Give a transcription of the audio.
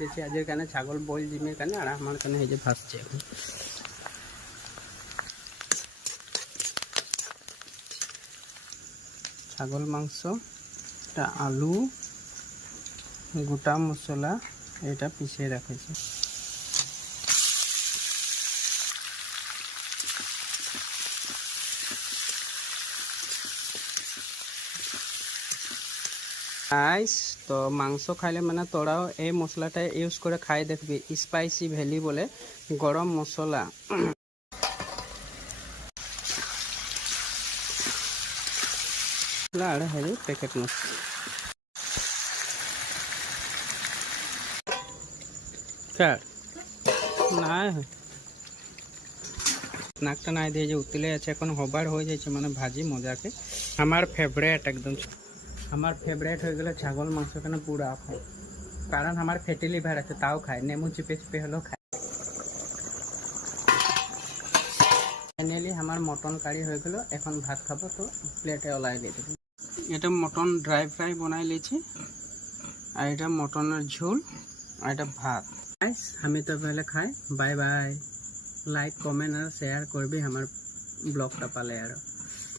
দিয়েছি আজের কারণে ছাগল বইল ডিমের কারণে, আর আমার কারণে এই যে ভাসছে এখন ছাগল মাংস, এটা আলু, গোটা মশলা এটা পিছিয়ে রাখেছি। গাইস তো মাংস খাইলে মানে তোরাও এই মশলাটা ইউজ করে খাই দেখবি, স্পাইসি ভ্যালি বলে গরম মশলা। আর হেরি প্যাকেট মশলা নাই নাকটা নাই দিয়ে যে উতলে আছে এখন হবার হয়ে যাচ্ছে মানে ভাজি মজাকে। আমার ফেভারিট একদম, আমার ফেভারিট হয়ে গেল ছাগল মাংস, কেন পুরা খাই, কারণ আমার ফ্যাটি লিভার আছে তাও খাই, নেমু চিপে চিপে হলেও খাই। ফাইনালি আমার মটন কারি হয়ে গেল, এখন ভাত খাবো, তো প্লেটে ওলাই দিয়ে দেবো। এটা মটন ড্রাই ফ্রাই বানাই লিছি, আর এটা মটনের ঝোল, আর এটা ভাত। আমি তো পহলে খাই, বাই বাই। লাইক কমেন্ট আর শেয়ার করবি আমার ব্লগটা পালে আর।